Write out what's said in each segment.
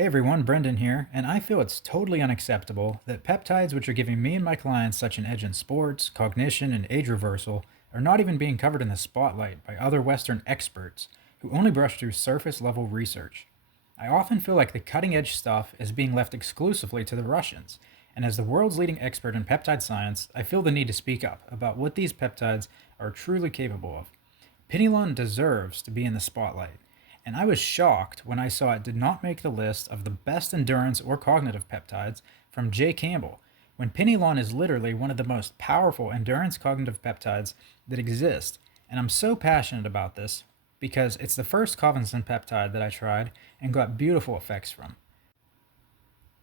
Hey everyone, Brendan here, and I feel it's totally unacceptable that peptides, which are giving me and my clients such an edge in sports, cognition, and age reversal, are not even being covered in the spotlight by other Western experts who only brush through surface level research. I often feel like the cutting edge stuff is being left exclusively to the Russians, and as the world's leading expert in peptide science, I feel the need to speak up about what these peptides are truly capable of. Pinealon deserves to be in the spotlight, and I was shocked when I saw it did not make the list of the best endurance or cognitive peptides from Jay Campbell, when Pinealon is literally one of the most powerful endurance cognitive peptides that exist. And I'm so passionate about this because it's the first Khavinson peptide that I tried and got beautiful effects from.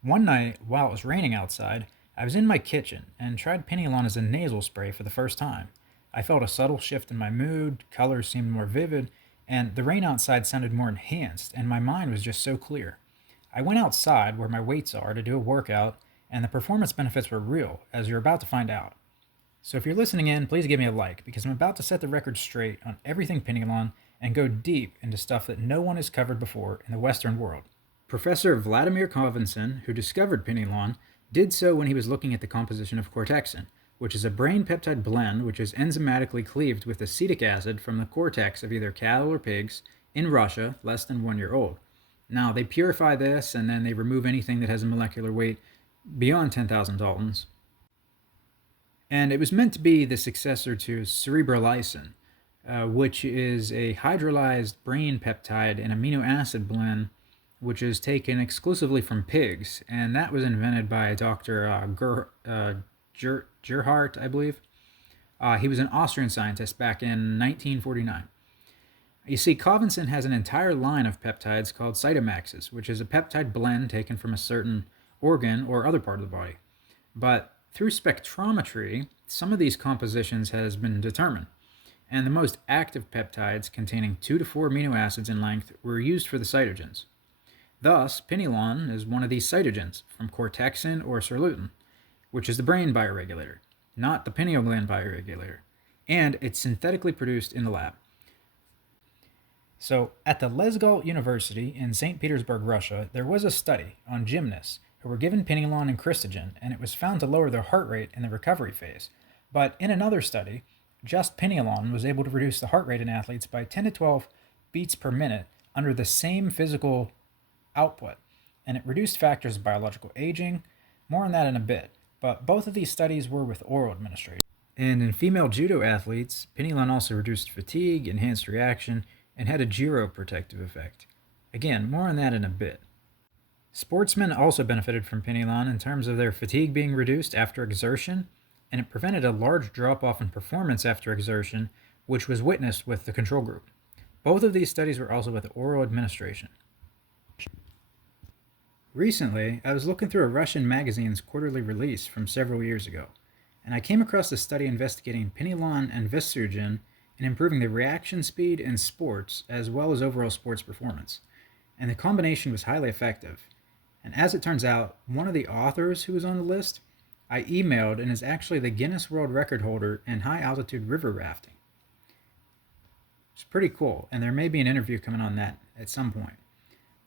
One night, while it was raining outside, I was in my kitchen and tried Pinealon as a nasal spray for the first time. I felt a subtle shift in my mood, colors seemed more vivid, and the rain outside sounded more enhanced, and my mind was just so clear. I went outside where my weights are to do a workout, and the performance benefits were real, as you're about to find out. So if you're listening in, please give me a like, because I'm about to set the record straight on everything Pinealon and go deep into stuff that no one has covered before in the Western world. Professor Vladimir Khavinson, who discovered Pinealon, did so when he was looking at the composition of cortexin, which is a brain peptide blend which is enzymatically cleaved with acetic acid from the cortex of either cattle or pigs in Russia less than 1 year old. Now, they purify this and then they remove anything that has a molecular weight beyond 10,000 Daltons. And it was meant to be the successor to cerebrolysin, which is a hydrolyzed brain peptide and amino acid blend which is taken exclusively from pigs, and that was invented by Dr. Gerhardt, I believe. He was an Austrian scientist back in 1949. You see, Khavinson has an entire line of peptides called Cytomaxes, which is a peptide blend taken from a certain organ or other part of the body. But through spectrometry, some of these compositions has been determined, and the most active peptides containing 2 to 4 amino acids in length were used for the cytogens. Thus, Pinealon is one of these cytogens from cortexin or sorlutin, which is the brain bioregulator, not the pineal gland bioregulator, and it's synthetically produced in the lab. So, at the Lesgal University in St. Petersburg, Russia, there was a study on gymnasts who were given Pinealon and Cristogen, and it was found to lower their heart rate in the recovery phase. But in another study, just Pinealon was able to reduce the heart rate in athletes by 10 to 12 beats per minute under the same physical output, and it reduced factors of biological aging. More on that in a bit, but both of these studies were with oral administration. And in female judo athletes, Pinealon also reduced fatigue, enhanced reaction, and had a geroprotective effect. Again, more on that in a bit. Sportsmen also benefited from Pinealon in terms of their fatigue being reduced after exertion, and it prevented a large drop-off in performance after exertion, which was witnessed with the control group. Both of these studies were also with oral administration. Recently, I was looking through a Russian magazine's quarterly release from several years ago, and I came across a study investigating Pinealon and Vestrogen in improving the reaction speed in sports as well as overall sports performance, and the combination was highly effective. And as it turns out, one of the authors who was on the list, I emailed and is actually the Guinness World Record holder in high-altitude river rafting. It's pretty cool, and there may be an interview coming on that at some point.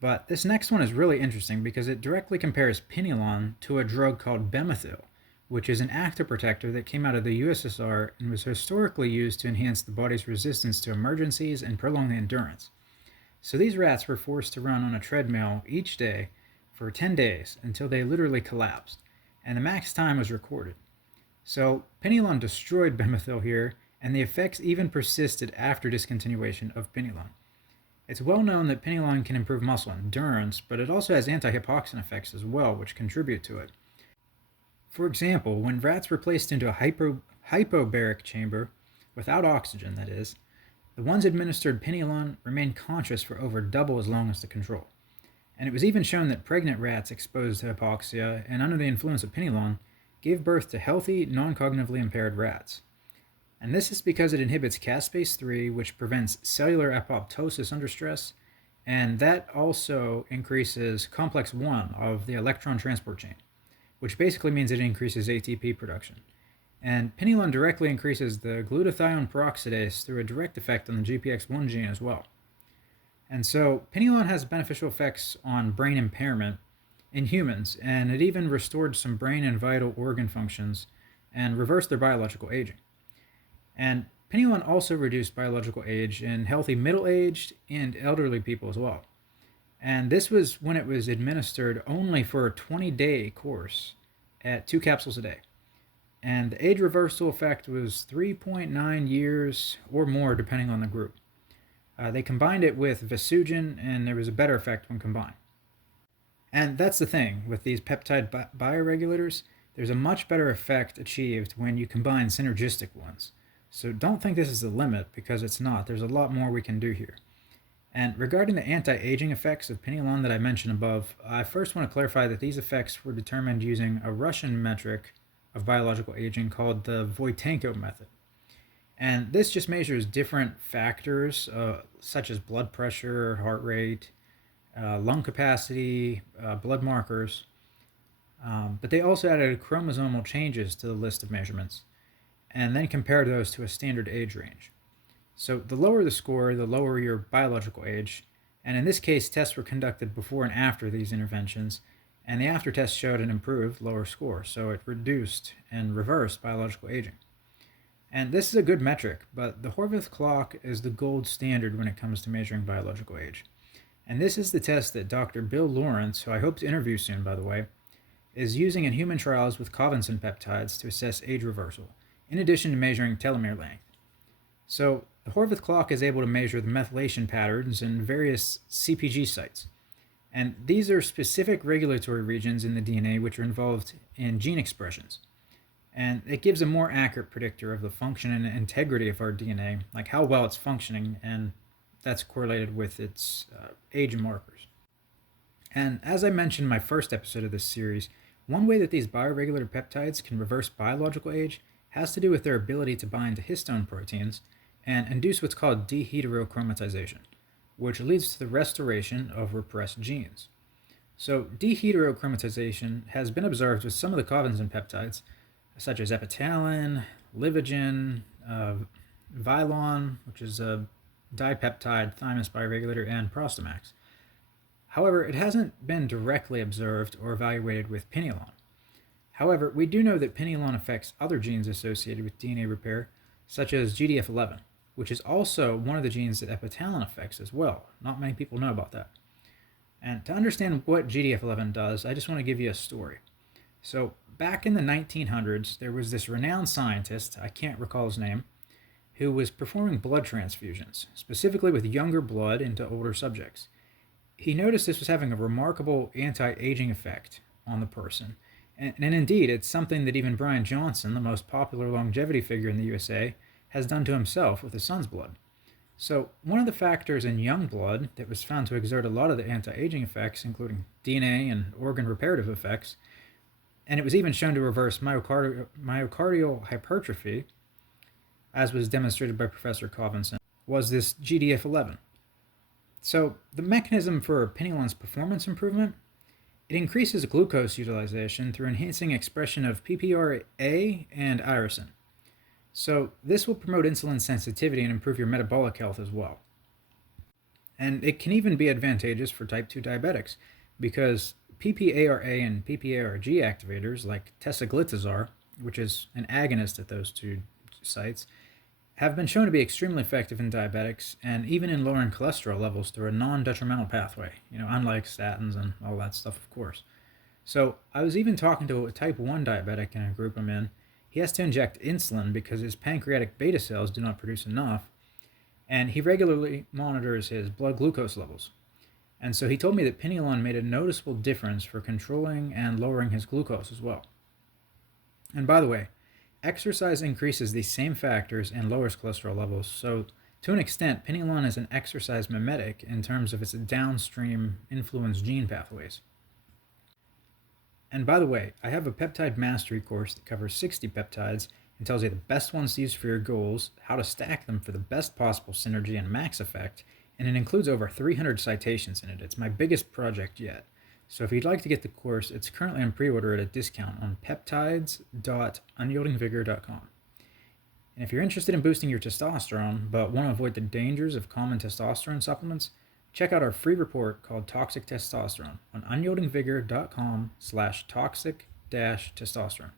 But this next one is really interesting because it directly compares Pinealon to a drug called Bemethyl, which is an active protector that came out of the USSR and was historically used to enhance the body's resistance to emergencies and prolong the endurance. So these rats were forced to run on a treadmill each day for 10 days until they literally collapsed, and the max time was recorded. So Pinealon destroyed Bemethyl here, and the effects even persisted after discontinuation of Pinealon. It's well known that Pinealon can improve muscle endurance, but it also has anti-hypoxin effects as well, which contribute to it. For example, when rats were placed into a hypobaric chamber, without oxygen that is, the ones administered Pinealon remained conscious for over double as long as the control. And it was even shown that pregnant rats exposed to hypoxia and under the influence of Pinealon gave birth to healthy, non-cognitively impaired rats. And this is because it inhibits caspase-3, which prevents cellular apoptosis under stress, and that also increases complex 1 of the electron transport chain, which basically means it increases ATP production. And Pinealon directly increases the glutathione peroxidase through a direct effect on the GPX1 gene as well. And so, Pinealon has beneficial effects on brain impairment in humans, and it even restored some brain and vital organ functions and reversed their biological aging. And Pinealon also reduced biological age in healthy middle aged and elderly people as well. And this was when it was administered only for a 20-day course at 2 capsules a day. And the age reversal effect was 3.9 years or more, depending on the group. They combined it with Visugen, and there was a better effect when combined. And that's the thing with these peptide bioregulators, there's a much better effect achieved when you combine synergistic ones. So don't think this is the limit, because it's not. There's a lot more we can do here. And regarding the anti-aging effects of Pinealon that I mentioned above, I first want to clarify that these effects were determined using a Russian metric of biological aging called the Voitenko method. And this just measures different factors such as blood pressure, heart rate, lung capacity, blood markers. But they also added chromosomal changes to the list of measurements and then compared those to a standard age range. So the lower the score, the lower your biological age. And in this case, tests were conducted before and after these interventions, and the after test showed an improved lower score, so it reduced and reversed biological aging. And this is a good metric, but the Horvath clock is the gold standard when it comes to measuring biological age. And this is the test that Dr. Bill Lawrence, who I hope to interview soon, by the way, is using in human trials with Khavinson peptides to assess age reversal, in addition to measuring telomere length. So the Horvath clock is able to measure the methylation patterns in various CPG sites. And these are specific regulatory regions in the DNA which are involved in gene expressions. And it gives a more accurate predictor of the function and integrity of our DNA, like how well it's functioning, and that's correlated with its age markers. And as I mentioned in my first episode of this series, one way that these bioregulator peptides can reverse biological age has to do with their ability to bind to histone proteins and induce what's called deheterochromatization, which leads to the restoration of repressed genes. So deheterochromatization has been observed with some of the Khavinson peptides, such as Epitalin, Livogen, Vilon, which is a dipeptide thymus bioregulator, and Prostamax. However, it hasn't been directly observed or evaluated with Pinealon. However, we do know that Pinealon affects other genes associated with DNA repair, such as GDF11, which is also one of the genes that Epitalin affects as well. Not many people know about that. And to understand what GDF11 does, I just want to give you a story. So back in the 1900s, there was this renowned scientist, I can't recall his name, who was performing blood transfusions, specifically with younger blood into older subjects. He noticed this was having a remarkable anti-aging effect on the person. And indeed, it's something that even Brian Johnson, the most popular longevity figure in the USA, has done to himself with his son's blood. So one of the factors in young blood that was found to exert a lot of the anti-aging effects, including DNA and organ reparative effects, and it was even shown to reverse myocardial hypertrophy, as was demonstrated by Professor Khavinson, was this GDF11. So the mechanism for Pinealon's performance improvement, it increases glucose utilization through enhancing expression of PPRA and irisin. So this will promote insulin sensitivity and improve your metabolic health as well. And it can even be advantageous for type 2 diabetics, because PPARA and PPARG activators like tesaglitazar, which is an agonist at those two sites, have been shown to be extremely effective in diabetics and even in lowering cholesterol levels through a non-detrimental pathway, unlike statins and all that stuff, of course. So I was even talking to a type 1 diabetic in a group I'm in. He has to inject insulin because his pancreatic beta cells do not produce enough, and he regularly monitors his blood glucose levels. And so he told me that Pinealon made a noticeable difference for controlling and lowering his glucose as well. And by the way, exercise increases these same factors and lowers cholesterol levels, so to an extent, Pinealon is an exercise mimetic in terms of its downstream influence gene pathways. And by the way, I have a peptide mastery course that covers 60 peptides and tells you the best ones to use for your goals, how to stack them for the best possible synergy and max effect, and it includes over 300 citations in it. It's my biggest project yet. So if you'd like to get the course, it's currently on pre-order at a discount on peptides.unyieldingvigor.com. And if you're interested in boosting your testosterone, but want to avoid the dangers of common testosterone supplements, check out our free report called Toxic Testosterone on unyieldingvigor.com/toxic-testosterone.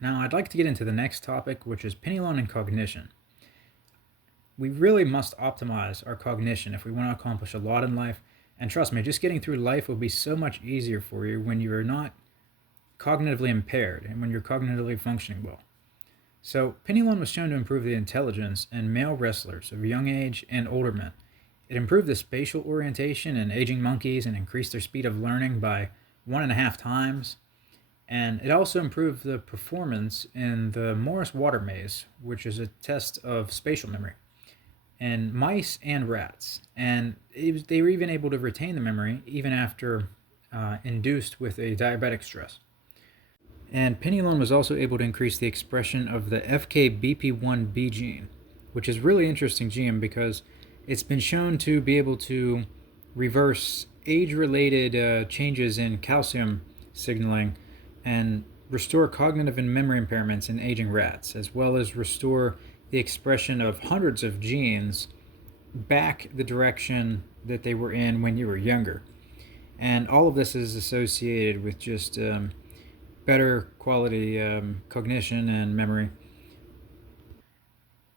Now, I'd like to get into the next topic, which is Pinealon and Cognition. We really must optimize our cognition if we want to accomplish a lot in life. And trust me, just getting through life will be so much easier for you when you are not cognitively impaired and when you're cognitively functioning well. So, Pinealon was shown to improve the intelligence in male wrestlers of young age and older men. It improved the spatial orientation in aging monkeys and increased their speed of learning by 1.5 times. And it also improved the performance in the Morris Water Maze, which is a test of spatial memory, in mice and rats. And they were even able to retain the memory even after induced with a diabetic stress. And Pinealon was also able to increase the expression of the FKBP1B gene, which is really interesting gene because it's been shown to be able to reverse age-related changes in calcium signaling and restore cognitive and memory impairments in aging rats, as well as restore the expression of hundreds of genes back the direction that they were in when you were younger. And all of this is associated with just better quality cognition and memory.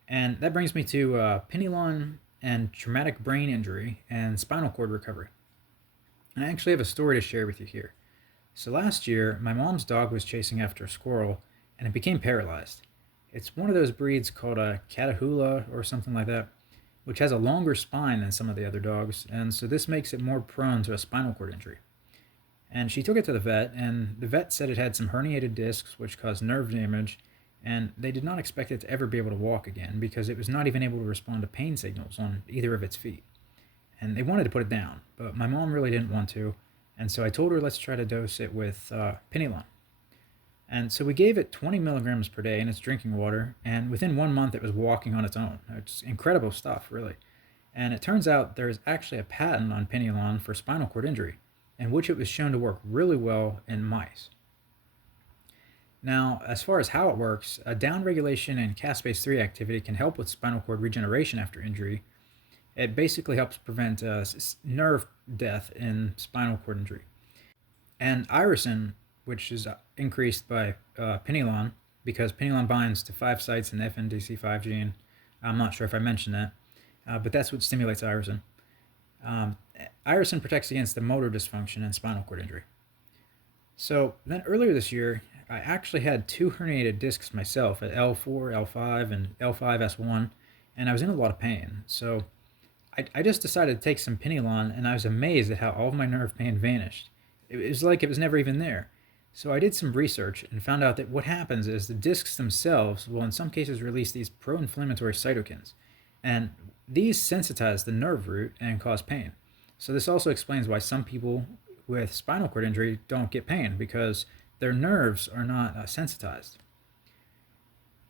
And that brings me to Pinealon and traumatic brain injury and spinal cord recovery. And I actually have a story to share with you here. So last year, my mom's dog was chasing after a squirrel and it became paralyzed. It's one of those breeds called a Catahoula or something like that, which has a longer spine than some of the other dogs, and so this makes it more prone to a spinal cord injury. And she took it to the vet, and the vet said it had some herniated discs which caused nerve damage, and they did not expect it to ever be able to walk again because it was not even able to respond to pain signals on either of its feet. And they wanted to put it down, but my mom really didn't want to, and so I told her let's try to dose it with Pinealon. And so we gave it 20 milligrams per day in its drinking water, and within 1 month it was walking on its own. It's incredible stuff, really. And it turns out there's actually a patent on Pinealon for spinal cord injury, in which it was shown to work really well in mice. Now, as far as how it works, a downregulation in caspase-3 activity can help with spinal cord regeneration after injury. It basically helps prevent nerve death in spinal cord injury. And irisin, which is increased by Pinealon, because Pinealon binds to 5 sites in the FNDC5 gene. I'm not sure if I mentioned that, but that's what stimulates irisin. Irisin protects against the motor dysfunction and spinal cord injury. So then earlier this year, I actually had 2 herniated discs myself at L4, L5, and L5S1, and I was in a lot of pain. So I just decided to take some Pinealon, and I was amazed at how all of my nerve pain vanished. It was like it was never even there. So I did some research and found out that what happens is the discs themselves will in some cases release these pro-inflammatory cytokines, and these sensitize the nerve root and cause pain. So this also explains why some people with spinal cord injury don't get pain, because their nerves are not sensitized.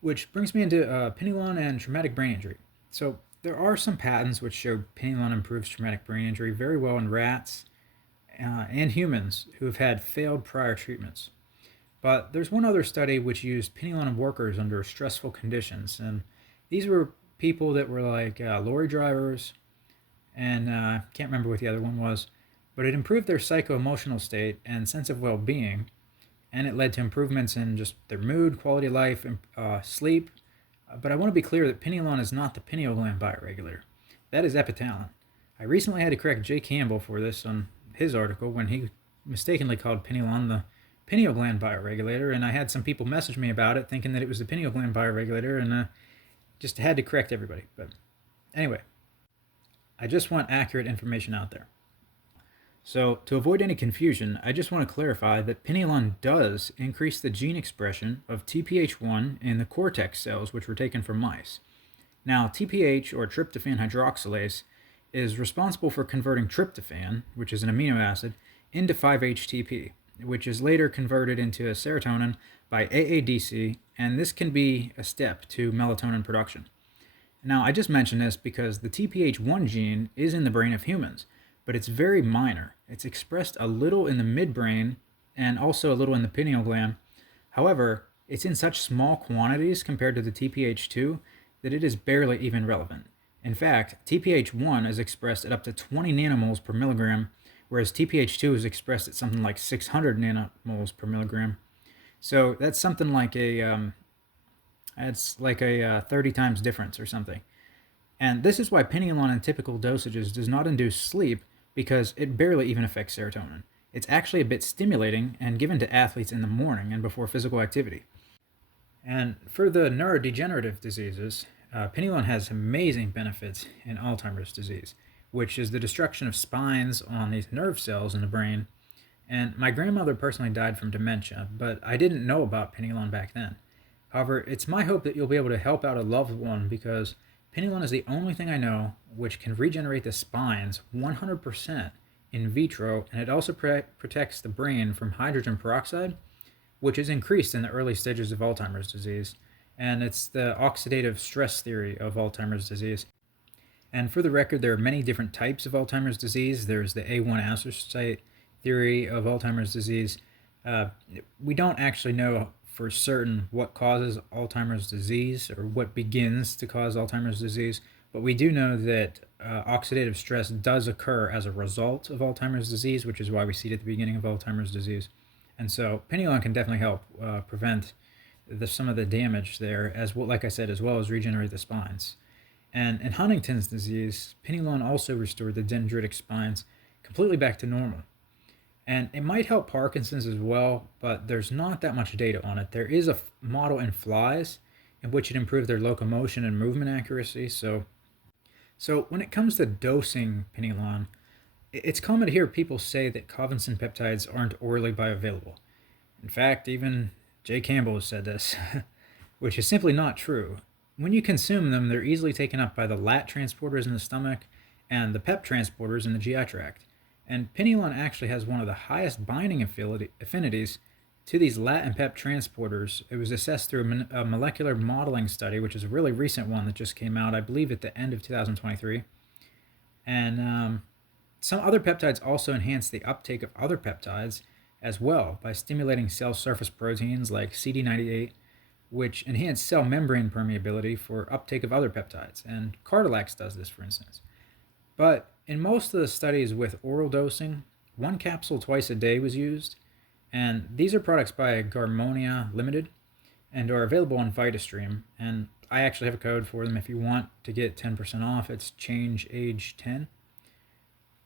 Which brings me into Pinealon and traumatic brain injury. So there are some patents which show Pinealon improves traumatic brain injury very well in rats and humans who have had failed prior treatments. But there's one other study which used Pinealon in workers under stressful conditions, and these were people that were like lorry drivers, and can't remember what the other one was, but it improved their psycho-emotional state and sense of well-being, and it led to improvements in just their mood, quality of life, and sleep. But I want to be clear that Pinealon is not the pineal gland bioregulator. That is epitalon. I recently had to correct Jay Campbell for this on his article when he mistakenly called Pinealon the pineal gland bioregulator, and I had some people message me about it thinking that it was the pineal gland bioregulator, and just had to correct everybody. But anyway, I just want accurate information out there. So to avoid any confusion, I just want to clarify that Pinealon does increase the gene expression of TPH1 in the cortex cells which were taken from mice. Now, TPH, or tryptophan hydroxylase, is responsible for converting tryptophan, which is an amino acid, into 5-HTP, which is later converted into a serotonin by AADC, and this can be a step to melatonin production. Now, I just mentioned this because the TPH1 gene is in the brain of humans, but it's very minor. It's expressed a little in the midbrain and also a little in the pineal gland. However, it's in such small quantities compared to the TPH2 that it is barely even relevant. In fact, TPH1 is expressed at up to 20 nanomoles per milligram, whereas TPH2 is expressed at something like 600 nanomoles per milligram. So that's something like a 30 times difference or something. And this is why Pinealon in typical dosages does not induce sleep, because it barely even affects serotonin. It's actually a bit stimulating and given to athletes in the morning and before physical activity. And for the neurodegenerative diseases, Pinealon has amazing benefits in Alzheimer's disease, which is the destruction of spines on these nerve cells in the brain. And my grandmother personally died from dementia, but I didn't know about Pinealon back then. However, it's my hope that you'll be able to help out a loved one, because Pinealon is the only thing I know which can regenerate the spines 100% in vitro, and it also protects the brain from hydrogen peroxide, which is increased in the early stages of Alzheimer's disease. And it's the oxidative stress theory of Alzheimer's disease. And for the record, there are many different types of Alzheimer's disease. There's the A1 astrocyte theory of Alzheimer's disease. We don't actually know for certain what causes Alzheimer's disease or what begins to cause Alzheimer's disease, but we do know that oxidative stress does occur as a result of Alzheimer's disease, which is why we see it at the beginning of Alzheimer's disease. And so Pinealon can definitely help prevent some of the damage there, as well, like I said, as well as regenerate the spines. And in Huntington's disease, Pinealon also restored the dendritic spines completely back to normal. And it might help Parkinson's as well, but there's not that much data on it. There is a model in flies in which it improved their locomotion and movement accuracy. So when it comes to dosing Pinealon, it's common to hear people say that Khavinson peptides aren't orally bioavailable. In fact, even Jay Campbell has said this, which is simply not true. When you consume them, they're easily taken up by the LAT transporters in the stomach and the PEP transporters in the GI tract. And Pinealon actually has one of the highest binding affinities to these LAT and PEP transporters. It was assessed through a molecular modeling study, which is a really recent one that just came out, I believe, at the end of 2023. And some other peptides also enhance the uptake of other peptides as well by stimulating cell surface proteins like CD98, which enhance cell membrane permeability for uptake of other peptides. And Cardilax does this, for instance. But in most of the studies with oral dosing, 1 capsule twice a day was used, and these are products by Garmonia Limited and are available on VitaStream, and I actually have a code for them if you want to get 10% off. It's CHANGEAGE10.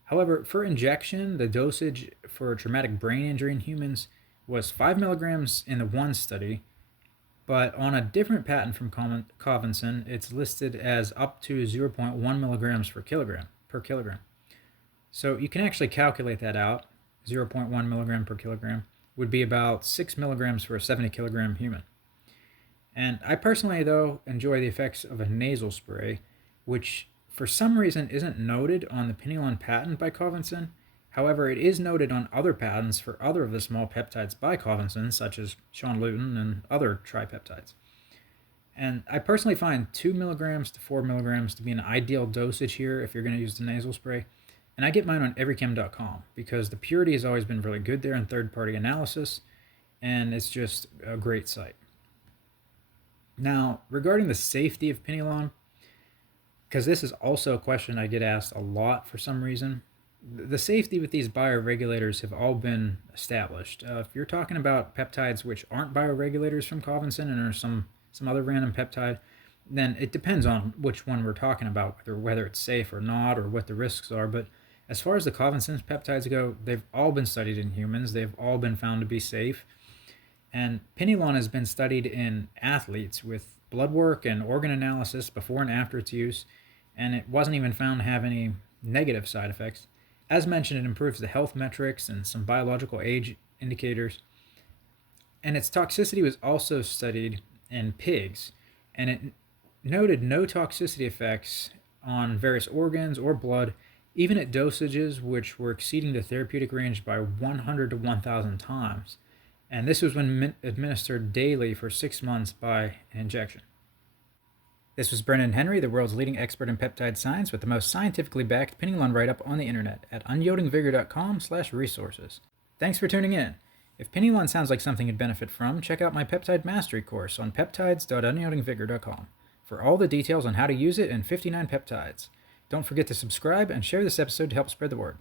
However, for injection, the dosage for traumatic brain injury in humans was 5 milligrams in the one study, but on a different patent from Khavinson, it's listed as up to 0.1 milligrams per kilogram. So you can actually calculate that out. 0.1 milligram per kilogram would be about 6 milligrams for a 70 kilogram human. And I personally, though, enjoy the effects of a nasal spray, which for some reason isn't noted on the Pinealon patent by Khavinson. However, it is noted on other patents for other of the small peptides by Khavinson, such as Shanlutin and other tripeptides. And I personally find 2 milligrams to 4 milligrams to be an ideal dosage here if you're going to use the nasal spray. And I get mine on everychem.com because the purity has always been really good there in third-party analysis, and it's just a great site. Now, regarding the safety of Pinealon, because this is also a question I get asked a lot for some reason, the safety with these bioregulators have all been established. If you're talking about peptides which aren't bioregulators from Khavinson and are some other random peptide, then it depends on which one we're talking about, whether it's safe or not, or what the risks are. But as far as the Khavinson's peptides go, they've all been studied in humans. They've all been found to be safe. And Pinealon has been studied in athletes with blood work and organ analysis before and after its use, and it wasn't even found to have any negative side effects. As mentioned, it improves the health metrics and some biological age indicators. And its toxicity was also studied in pigs, and it noted no toxicity effects on various organs or blood, even at dosages which were exceeding the therapeutic range by 100 to 1,000 times. And this was when administered daily for 6 months by an injection. This was Brennan Henry, the world's leading expert in peptide science, with the most scientifically backed Pinealon write-up on the internet at unyieldingvigor.com/resources. Thanks for tuning in. If Pinealon sounds like something you'd benefit from, check out my Peptide Mastery course on peptides.unyieldingvigor.com. for all the details on how to use it and 59 peptides. Don't forget to subscribe and share this episode to help spread the word.